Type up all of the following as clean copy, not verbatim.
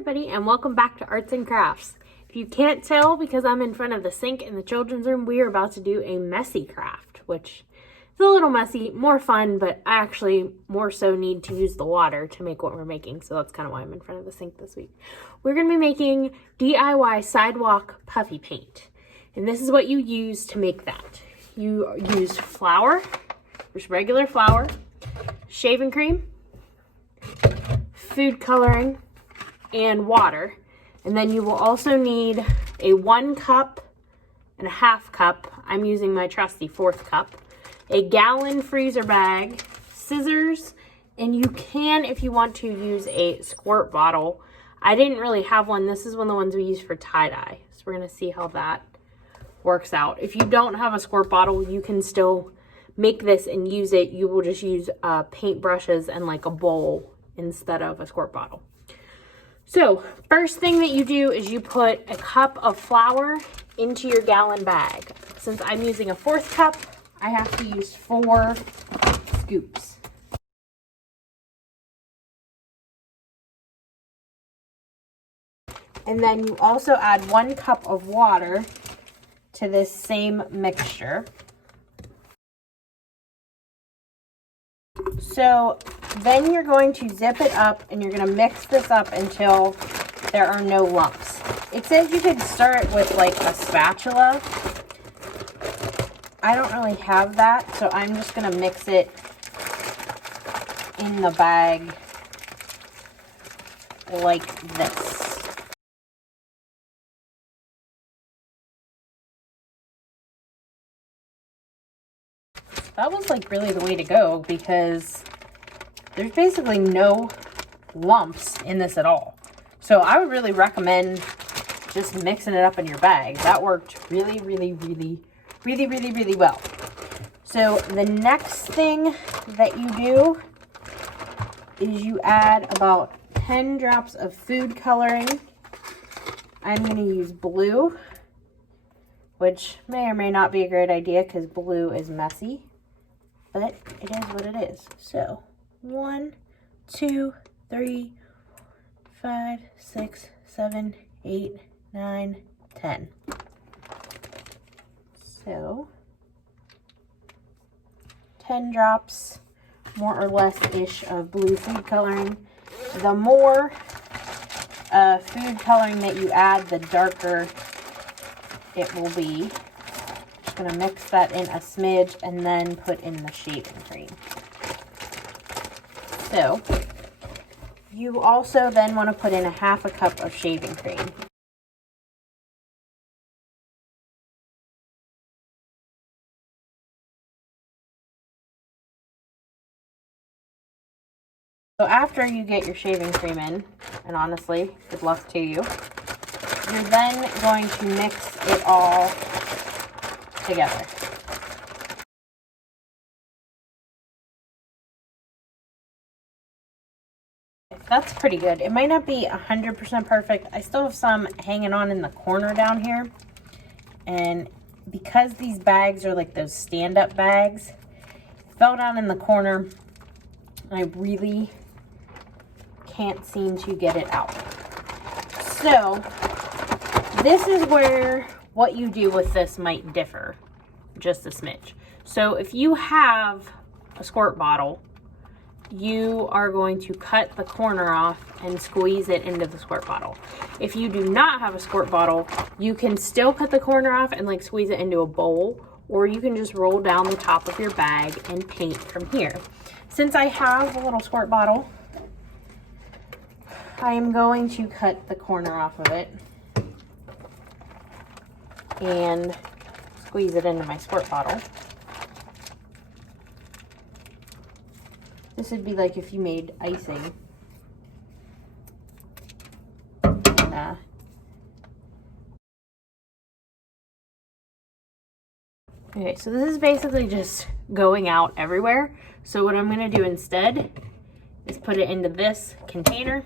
everybody, and welcome back to Arts and Crafts. If you can't tell, because I'm in front of the sink in the children's room, we are about to do a messy craft, which is a little messy, more fun, but I actually more so need to use the water to make what we're making, so that's kind of why I'm in front of the sink this week. We're going to be making DIY sidewalk puffy paint, and this is what you use to make that. You use flour, just regular flour, shaving cream, food coloring, and water. And then you will also need a 1 cup and a half cup. I'm using my trusty 4th cup. A gallon freezer bag, scissors, and you can, if you want to, use a squirt bottle. I didn't really have one. This is one of the ones we use for tie-dye. So we're going to see how that works out. If you don't have a squirt bottle, you can still make this and use it. You will just use paint brushes and like a bowl instead of a squirt bottle. So first thing that you do is you put a cup of flour into your gallon bag. Since I'm using a 4th cup, I have to use 4 scoops. And then you also add 1 cup of water to this same mixture. So then you're going to zip it up and you're going to mix this up until there are no lumps. It says you could start with like a spatula. I don't really have that, so I'm just going to mix it in the bag like this. That was like really the way to go because there's basically no lumps in this at all. So I would really recommend just mixing it up in your bag. That worked really well. So the next thing that you do is you add about 10 drops of food coloring. I'm going to use blue, which may or may not be a great idea because blue is messy. But it is what it is. So 1, 2, 3, 5, 6, 7, 8, 9, 10. So 10 drops, more or less-ish, of blue food coloring. The more food coloring that you add, the darker it will be. Going to mix that in a smidge and then put in the shaving cream. So you also then want to put in a half a cup of shaving cream. So after you get your shaving cream in, and honestly, good luck to you, you're then going to mix it all together. That's pretty good. It might not be 100% perfect. I still have some hanging on in the corner down here. And because these bags are like those stand-up bags, it fell down in the corner. And I really can't seem to get it out. So this is where what you do with this might differ just a smidge. So if you have a squirt bottle, you are going to cut the corner off and squeeze it into the squirt bottle. If you do not have a squirt bottle, you can still cut the corner off and like squeeze it into a bowl, or you can just roll down the top of your bag and paint from here. Since I have a little squirt bottle, I am going to cut the corner off of it and squeeze it into my squirt bottle. This would be like if you made icing. Okay, so this is basically just going out everywhere. So what I'm going to do instead is put it into this container.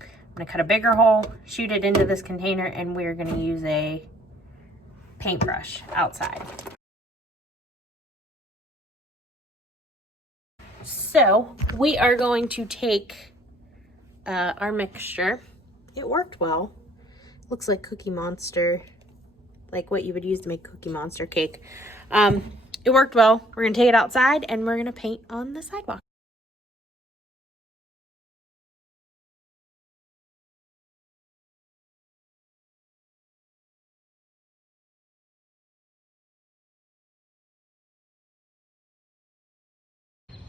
I'm going to cut a bigger hole, shoot it into this container, and we're going to use a paintbrush outside. So we are going to take our mixture it worked well. Looks like Cookie Monster, like what you would use to make Cookie Monster cake. It worked well. We're gonna take it outside and we're gonna paint on the sidewalk.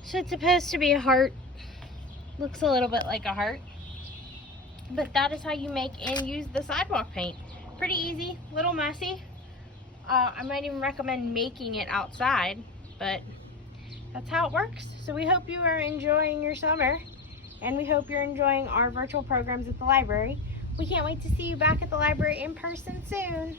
So it's supposed to be a heart. Looks a little bit like a heart. But that is how you make and use the sidewalk paint. Pretty easy, little messy. I might even recommend making it outside, but that's how it works. So we hope you are enjoying your summer, and we hope you're enjoying our virtual programs at the library. We can't wait to see you back at the library in person soon.